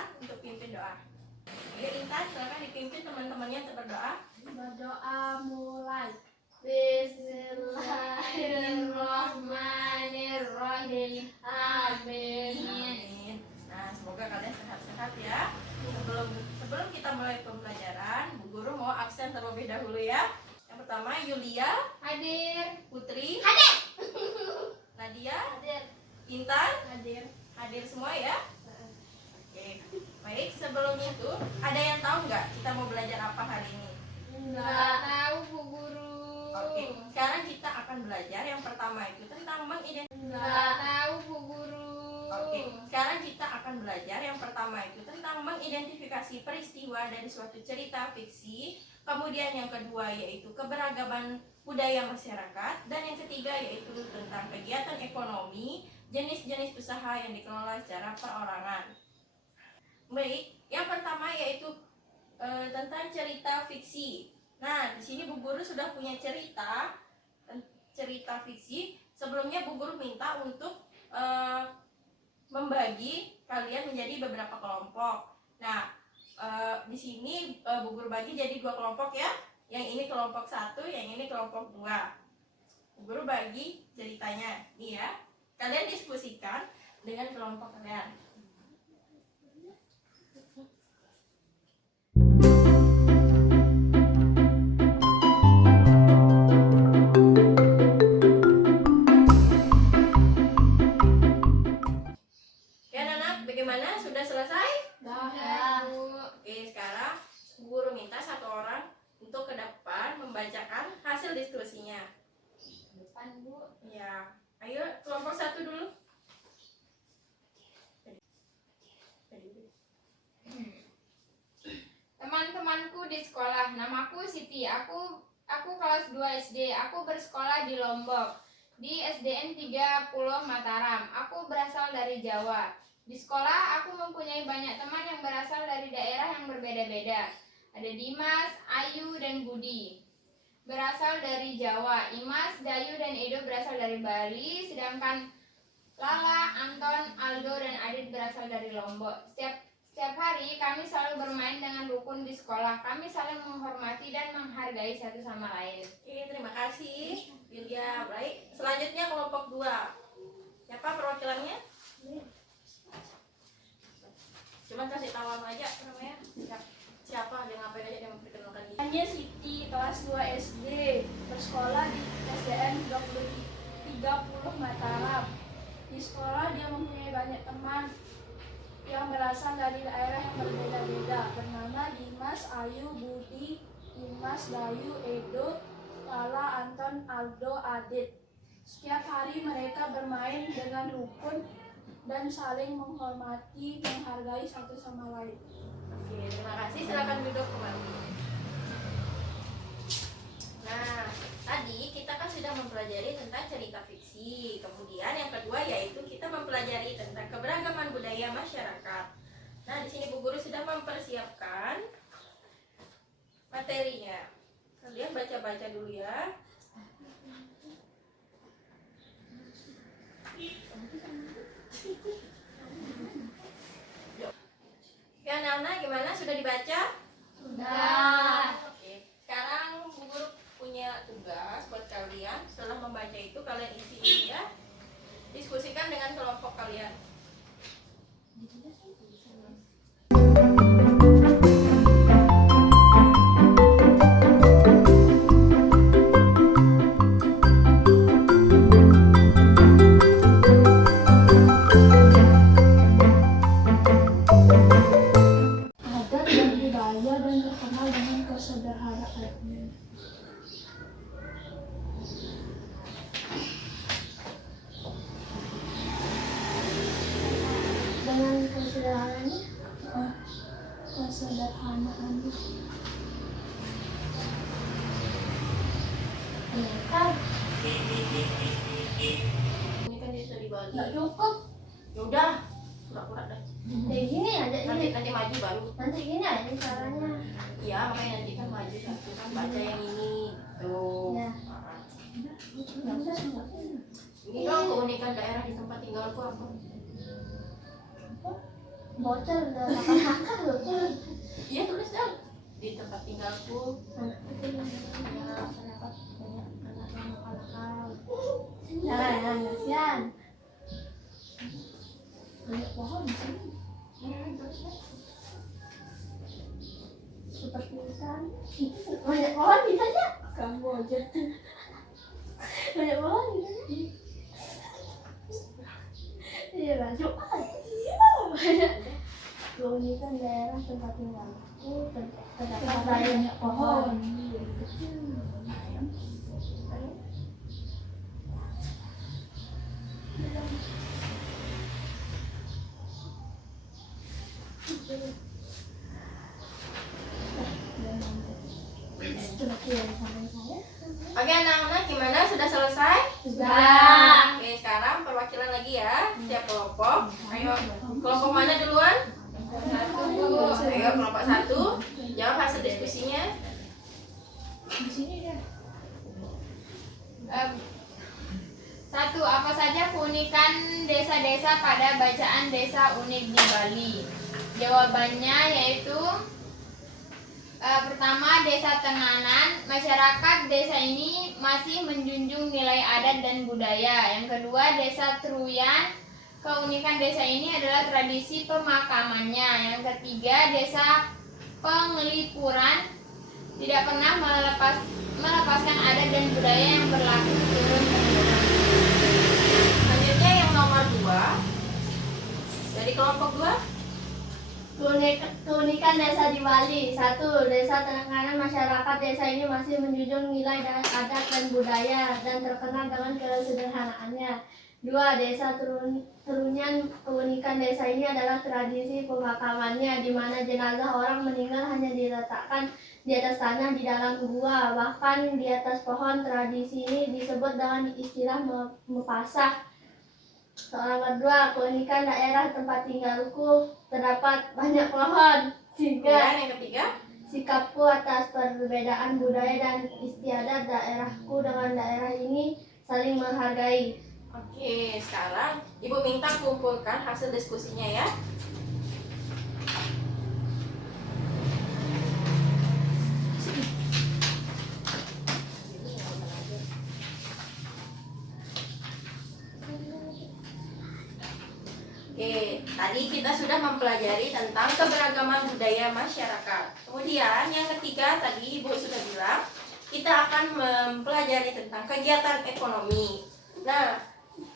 Intan untuk pimpin doa. Ayo Intan, silakan dipimpin teman-temannya untuk berdoa. Berdoa mulai. Bismillahirrahmanirrahim. Amin. Amin. Nah, semoga kalian sehat-sehat ya. Sebelum kita mulai pembelajaran, Bu Guru mau absen terlebih dahulu ya. Yang pertama Yulia, Hadir. Putri, Hadir. Nadia, Hadir. Intan, Hadir. hadir semua ya. Oke, baik. Sebelum itu, ada yang tahu nggak kita mau belajar apa hari ini? Enggak tahu Bu Guru. Oke, sekarang kita akan belajar yang pertama itu tentang mengidentifikasi. Enggak tahu Bu Guru. Oke, sekarang kita akan belajar yang pertama itu tentang mengidentifikasi peristiwa dari suatu cerita fiksi. Kemudian yang kedua yaitu keberagaman budaya masyarakat. Dan yang ketiga yaitu tentang kegiatan ekonomi, jenis-jenis usaha yang dikelola secara perorangan. Baik, yang pertama yaitu tentang cerita fiksi. Nah, di sini Bu Guru sudah punya cerita fiksi. Sebelumnya Bu Guru minta untuk membagi kalian menjadi beberapa kelompok. Nah, di sini Bu Guru bagi jadi 2 kelompok ya. Yang ini kelompok 1, yang ini kelompok 2. Bu Guru bagi ceritanya. Nih ya. Kalian diskusikan dengan kelompok kalian. Ya anak-anak, bagaimana? Sudah selesai? Dah. Oke, sekarang Bu Guru minta satu orang untuk ke depan membacakan hasil diskusinya. Depan Bu. Ya, ayo kelompok 1 dulu. Teman-temanku di sekolah, namaku Siti. Aku kelas 2 SD. Aku bersekolah di Lombok, di SDN 30 Mataram. Aku berasal dari Jawa. Di sekolah aku mempunyai banyak teman yang berasal dari daerah yang berbeda-beda. Ada Dimas, Ayu, dan Budi berasal dari Jawa. Imas, Dayu, dan Edo berasal dari Bali. Sedangkan Lala, Anton, Aldo, dan Adit berasal dari Lombok. Setiap hari kami selalu bermain dengan rukun di sekolah. Kami saling menghormati dan menghargai satu sama lain. Oke, terima kasih Yulia. Baik, selanjutnya kelompok 2. Siapa perwakilannya? Cuman kasih tahu aja namanya. Siapa dia, ngapain aja dia memperkenalkan diri. Namanya Siti, kelas 2 SD. Bersekolah di SDN 30 Mataram. Di sekolah dia mempunyai banyak teman yang berasal dari daerah yang berbeda-beda, bernama Dimas, Ayu, Budi, Dimas, Dayu, Edo, Lala, Anton, Aldo, Adit. Setiap hari mereka bermain dengan rukun dan saling menghormati, menghargai satu sama lain. Oke, terima kasih. Silakan duduk kembali. Nah, tadi kita kan sudah mempelajari tentang cerita fiksi. Kemudian yang kedua yaitu kita mempelajari tentang keberagaman budaya masyarakat. Nah, di sini Bu Guru sudah mempersiapkan materinya. Kalian baca-baca dulu ya. Ya, Nana, gimana? Sudah dibaca? Sudah. Oke. Sekarang Bu Guru punya tugas buat kalian. Setelah membaca itu kalian isi ini ya. Diskusikan dengan kelompok kalian. Adat dan budaya dan terkenal dengan kesederhanaannya. Dengan kesederhanaannya? Kesederhanaannya. Kan? Ini kan bisa dibagi. Nggak cukup. Ya udah, pura-pura deh. Kayak gini aja ini. Nanti maju baru. Nanti gini aja caranya. Iya, makanya nanti kan maju satu kan baca yang ini. Tuh. Ya. Ini dong keunikan daerah di tempat tinggalku apa? Bocor udah nakal-nakal loh. Iya, tulis dong. Di tempat tinggalku Anak kecil yang terdapat banyak anak yang nakal-nakal. Jangan, kasihan. Banyak pohon di sini. Seperti ikan. Banyak pohon di sana. Kamu aja. Banyak pohon di sana. Iya, lanjut. Banyak. Keunikan daerah tempat tinggalku terdapat banyak pohon. Oke anak-anak, gimana? Sudah selesai? Sudah. Oke, sekarang perwakilan lagi ya, setiap kelompok. Ayo, kelompok mana duluan? Ayo, kelompok 1. Jawab hasil diskusinya. Di sini ya. Satu, apa saja keunikan desa-desa pada bacaan Desa Unik di Bali? Jawabannya yaitu pertama, Desa Tenganan. Masyarakat desa ini masih menjunjung nilai adat dan budaya. Yang kedua, Desa Truyan. Keunikan desa ini adalah tradisi pemakamannya. Yang ketiga, Desa Penglipuran. Tidak pernah melepaskan adat dan budaya yang berlaku turun-temurun. Selanjutnya yang nomor 2. Dari kelompok 2. Keunikan desa di Bali. 1. Desa Tenganan. Masyarakat desa ini masih menjunjung nilai dan adat dan budaya dan terkenal dengan kesederhanaannya. 2. Desa Trunyan. Keunikan desa ini adalah tradisi pemakamannya, di mana jenazah orang meninggal hanya diletakkan di atas tanah di dalam gua, bahkan di atas pohon. Tradisi ini disebut dengan istilah mepasah. Soal kedua, keunikan daerah tempat tinggalku terdapat banyak pohon. 3. Kemudian yang ketiga. Sikapku atas perbedaan budaya dan istiadat daerahku dengan daerah ini saling menghargai. Oke, sekarang Ibu minta kumpulkan hasil diskusinya ya. Oke, tadi kita sudah mempelajari tentang keberagaman budaya masyarakat. Kemudian yang ketiga tadi Ibu sudah bilang, kita akan mempelajari tentang kegiatan ekonomi. Nah,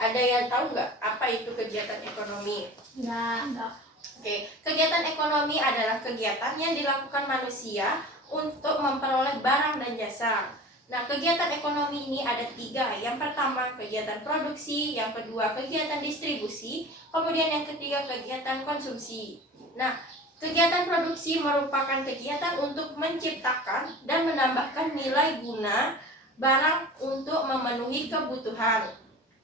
ada yang tahu nggak apa itu kegiatan ekonomi? Enggak. Oke, kegiatan ekonomi adalah kegiatan yang dilakukan manusia untuk memperoleh barang dan jasa. Nah, kegiatan ekonomi ini ada 3. Yang pertama, kegiatan produksi. Yang kedua, kegiatan distribusi. Kemudian yang ketiga, kegiatan konsumsi. Nah, kegiatan produksi merupakan kegiatan untuk menciptakan dan menambahkan nilai guna barang untuk memenuhi kebutuhan.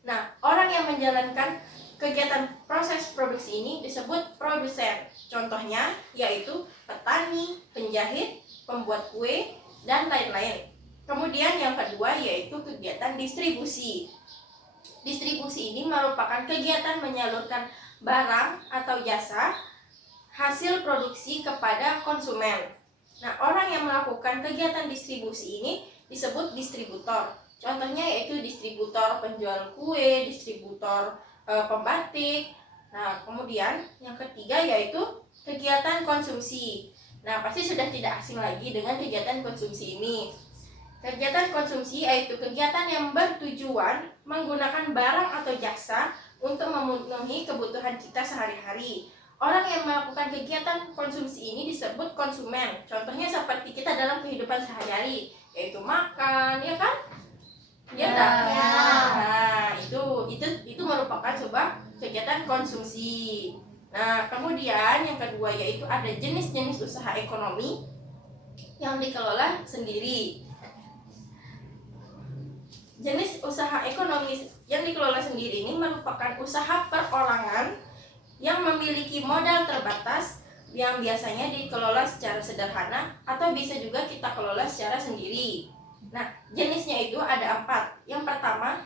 Nah, orang yang menjalankan kegiatan proses produksi ini disebut produsen. Contohnya yaitu petani, penjahit, pembuat kue, dan lain-lain. Kemudian yang kedua yaitu kegiatan distribusi. Distribusi ini merupakan kegiatan menyalurkan barang atau jasa hasil produksi kepada konsumen. Nah, orang yang melakukan kegiatan distribusi ini disebut distributor. Contohnya yaitu distributor penjual kue, distributor pembatik. Nah, kemudian yang ketiga yaitu kegiatan konsumsi. Nah, pasti sudah tidak asing lagi dengan kegiatan konsumsi ini. Kegiatan konsumsi yaitu kegiatan yang bertujuan menggunakan barang atau jasa untuk memenuhi kebutuhan kita sehari-hari. Orang yang melakukan kegiatan konsumsi ini disebut konsumen. Contohnya seperti kita dalam kehidupan sehari-hari, yaitu makan, ya kan? Ya, Ya. Nah, itu merupakan sebuah kegiatan konsumsi. Nah, kemudian yang kedua yaitu ada jenis-jenis usaha ekonomi yang dikelola sendiri. Jenis usaha ekonomi yang dikelola sendiri ini merupakan usaha perorangan yang memiliki modal terbatas yang biasanya dikelola secara sederhana atau bisa juga kita kelola secara sendiri. Nah, jenisnya itu ada 4. Yang pertama,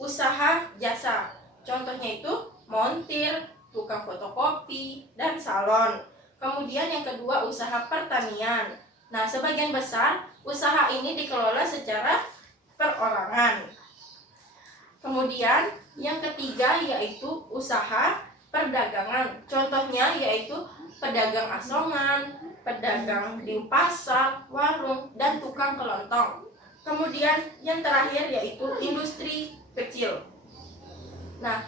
usaha jasa. Contohnya itu montir, tukang fotokopi, dan salon. Kemudian yang kedua, usaha pertanian. Nah, sebagian besar usaha ini dikelola secara perorangan. Kemudian yang ketiga yaitu usaha perdagangan. Contohnya yaitu pedagang asongan, pedagang di pasar, warung, dan tukang kelontong. Kemudian yang terakhir yaitu industri kecil. Nah,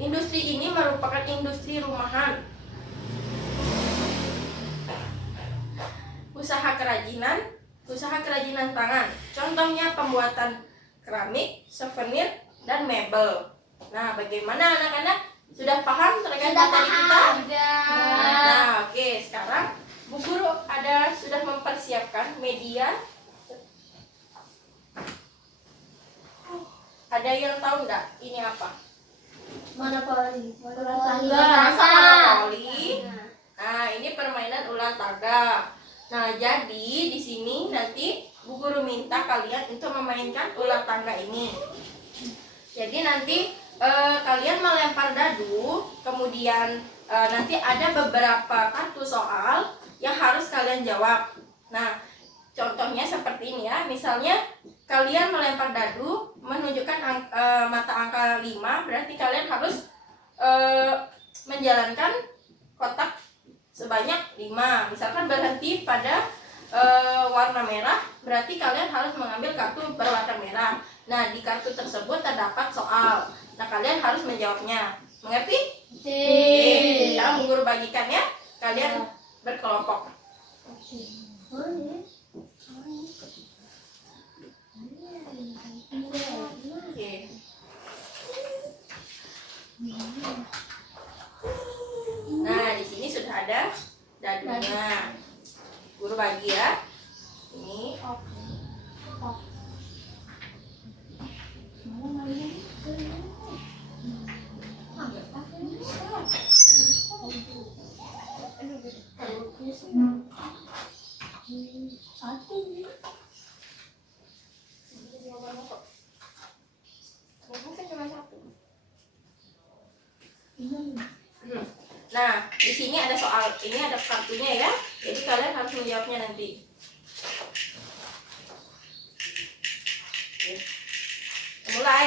industri ini merupakan industri rumahan. Usaha kerajinan tangan. Contohnya pembuatan keramik, souvenir, dan mebel. Nah, bagaimana anak-anak? Sudah paham terkait materi kita? Nah, oke. Sekarang Bu Guru sudah mempersiapkan media. Ada yang tahu nggak ini apa? Monopoli. Masa monopoli. Nah, ini permainan ular tangga. Nah, jadi di sini nanti Bu Guru minta kalian untuk memainkan ular tangga ini. Jadi nanti kalian melempar dadu, kemudian nanti ada beberapa kartu soal yang harus kalian jawab. Nah, contohnya seperti ini ya. Misalnya kalian melempar dadu menunjukkan mata angka 5, berarti kalian harus menjalankan kotak sebanyak 5. Misalkan berhenti pada warna merah, berarti kalian harus mengambil kartu berwarna merah. Nah, di kartu tersebut terdapat soal. Nah, kalian harus menjawabnya. Mengerti? Oke. Sekarang Bu Guru bagikan ya. Kalian berkelompok. Oke. Nah, di sini sudah ada dadunya. Guru bagi ya. Ini. Nah, di sini ada soal. Ini ada kartunya ya. Jadi kalian harus menjawabnya nanti. Oke. Mulai.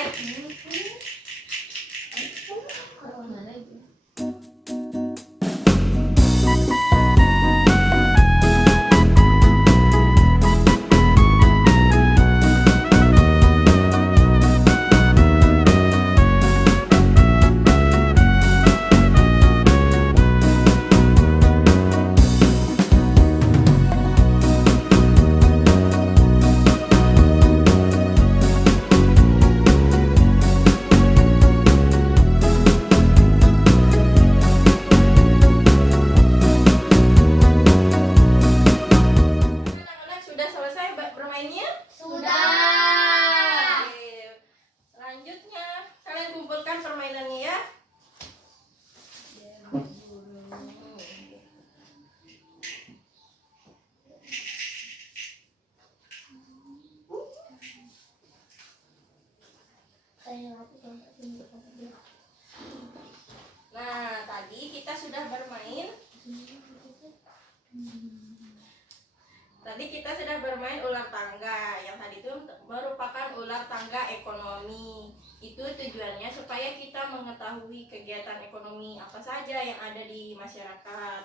Anak-anak sudah selesai bermainnya? Sudah. Oke. Selanjutnya kalian kumpulkan permainannya ya. Nah, tadi kita sudah bermain. Tadi kita sudah bermain ular tangga. Yang tadi itu merupakan ular tangga ekonomi. Itu tujuannya supaya kita mengetahui kegiatan ekonomi apa saja yang ada di masyarakat.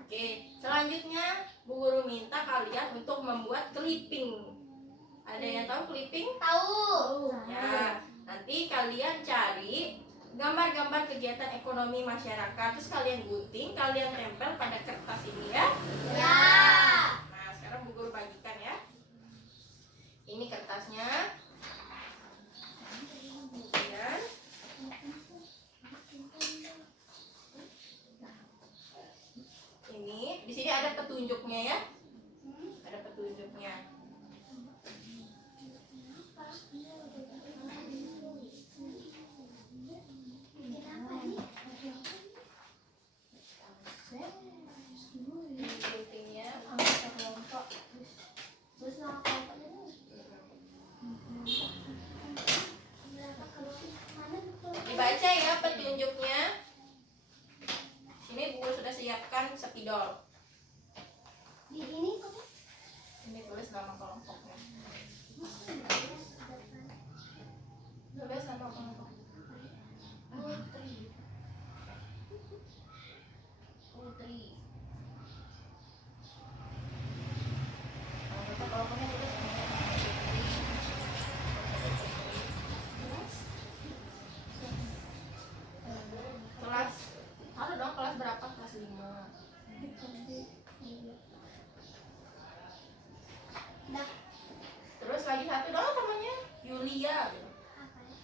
Oke, selanjutnya Bu Guru minta kalian untuk membuat clipping. Ada yang tahu clipping? Tahu. Ya, nanti kalian cari gambar-gambar kegiatan ekonomi masyarakat, terus kalian gunting, kalian tempel pada kertas ini ya. Ya. Nah, sekarang Bu Guru bagikan ya. Ini kertasnya. Kemudian ini di sini ada petunjuknya ya. Ada petunjuknya. Dibaca ya petunjuknya. siapkan spidol. Di ini kok Ini tulis nama kelompoknya. Tulis nama kelompok. Putri. Putri. Nah, kelompoknya tulis kelas. Tahu dong kelas berapa? Kelas 5. dah Terus lagi satu dong namanya Yulia. apa ya?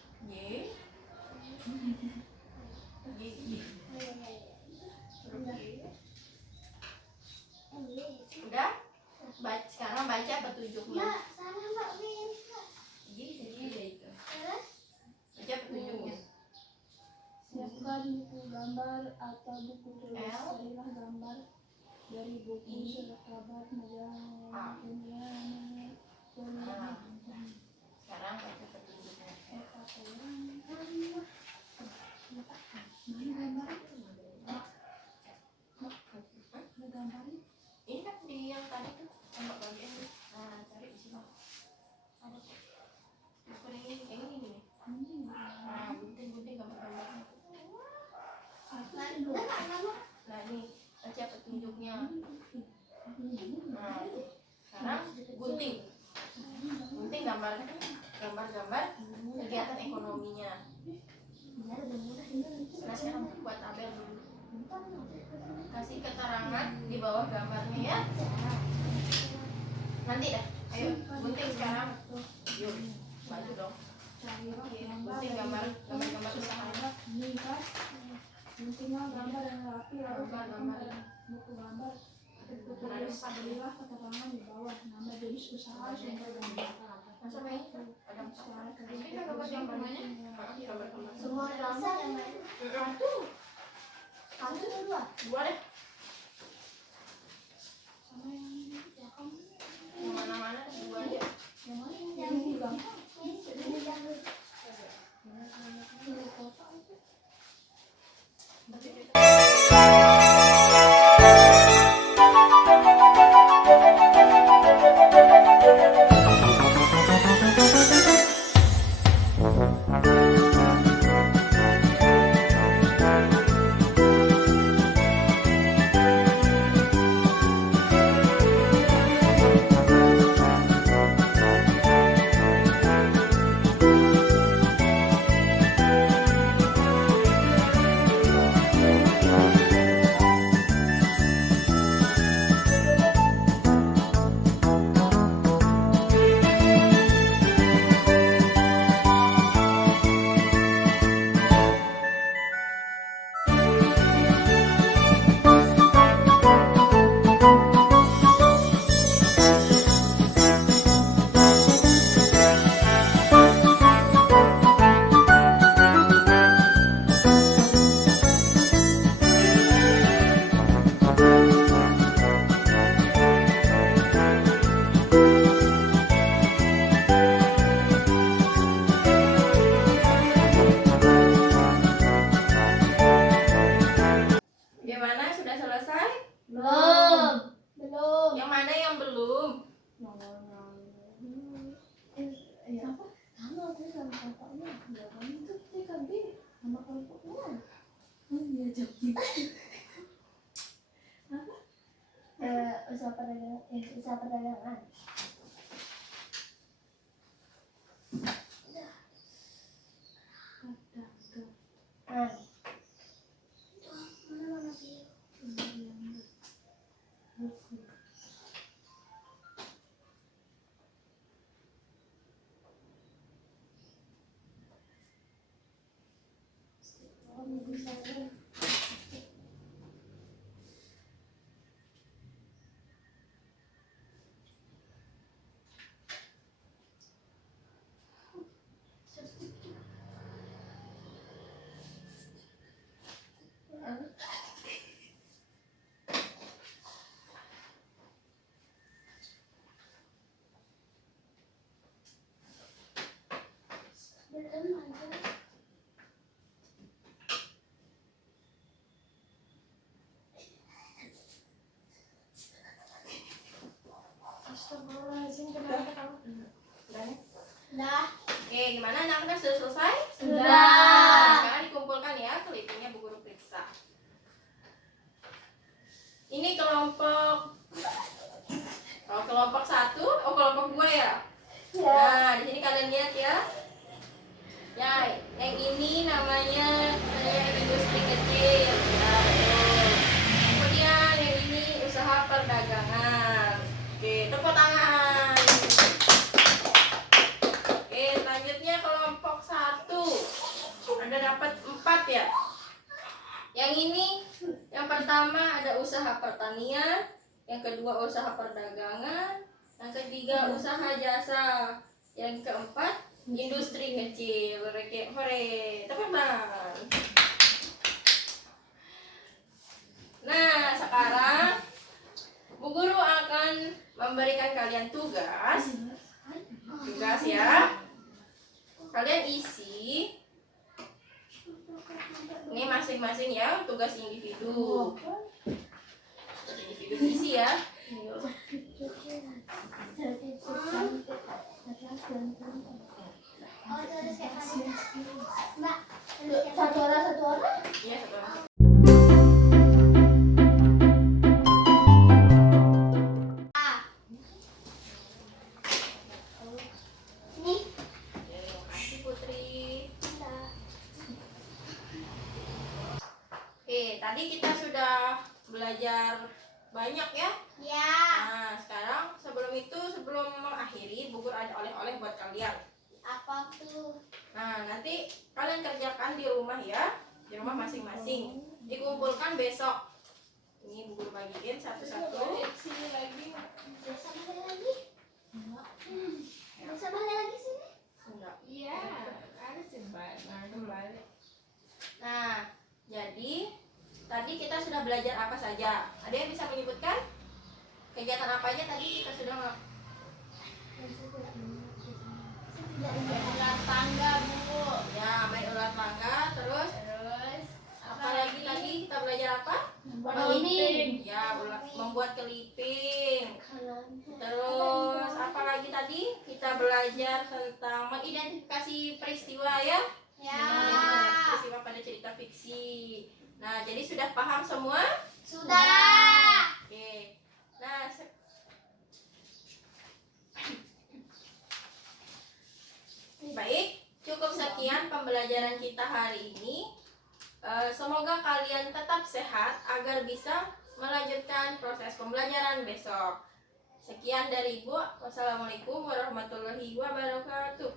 Y. Y. Huruf Y. Udah? Sekarang baca petunjuknya. Mbak, sana Mbak Win. Iya itu. Terus Baca petunjuknya. Siapkan buku gambar atau buku tulis. L. Carilah gambar dari buku, I. surat kabar, majalah, A. kimia, Nah, sekarang baca petunjuknya. Ini kan di yang tadi tuh tembak bagian ini. Nah, cari di sini. Ada kok. Buku ini kayak ini nih. Nah, gunting gambar-gambarnya. Nah, ini baca petunjuknya. Nah, sekarang gunting gambar kegiatan ekonominya. Nah, sekarang buat tabel dulu. Kasih keterangan di bawah gambarnya ya. Nanti dah. Ayo gunting sekarang. Yuk, bantu dong. Gunting gambar usahanya. Ini kan guntinglah gambar yang rapi, lalu Gambar. buku gambar. Buku tulis, berilah keterangan di bawah nama jenis usaha, sumber gambar. Masa main? Ada Suara ini kan gambar gambarnya. Gambar. semua gambar yang main satu atau dua? Dua deh. sama yang ini belakang. Yang mana-mana dua aja. Yang mana Yang ini gampang. ini yang Ini kotak itu. Gimana? Sudah selesai? belum Yang mana yang belum? Siapa? Sama aku sama kakaknya. Belakang itu TKB sama kelompoknya. Oh iya jadi. usaha perdagangan Pedagang. mana sih Buku. kelompok 1, kelompok 2 ya. Ya. Nah, di sini kalian lihat ya. Ya, yang ini namanya industri kecil. Nah, tuh. Kemudian yang ini usaha perdagangan. Oke, tepuk tangan. Oke, selanjutnya kelompok 1. Ada dapat 4 ya. Yang ini, yang pertama ada usaha pertanian, yang kedua usaha perdagangan, yang ketiga usaha jasa, yang keempat industri kecil. Hore, tepuk tangan. Nah, sekarang Bu Guru akan memberikan kalian tugas ya. Kalian isi ini masing-masing ya, tugas individu. Individu isi ya. Oh, terus kayak tadi. Mbak, satu orang. Iya, satu orang. Nih. Terima kasih Putri. Oke, tadi kita sudah belajar banyak ya. Ya. Nah, sekarang sebelum mengakhiri, Bu Guru ada oleh-oleh buat kalian. Apa tuh? Nah, nanti kalian kerjakan di rumah ya, di rumah masing-masing. Dikumpulkan besok. Ini Bu Guru bagiin satu-satu. Sini lagi. Bisa balik lagi? Bisa balik lagi sini? Enggak. Iya, harus kembali. Nah, jadi tadi kita sudah belajar apa saja? Ada yang bisa menyebutkan? Kegiatan apa aja tadi kita sudah Ular tangga, Bu. ya, main ular tangga, terus Terus apa lagi tadi kita belajar apa? Keliping. Ya, membuat keliping. Terus apa lagi tadi? Kita belajar tentang mengidentifikasi peristiwa ya. Ya. Mengidentifikasi peristiwa pada cerita fiksi. Nah, jadi sudah paham semua? Sudah. Oke. Nah, baik, cukup sekian pembelajaran kita hari ini. Semoga kalian tetap sehat agar bisa melanjutkan proses pembelajaran besok. Sekian dari Ibu. Wassalamualaikum warahmatullahi wabarakatuh.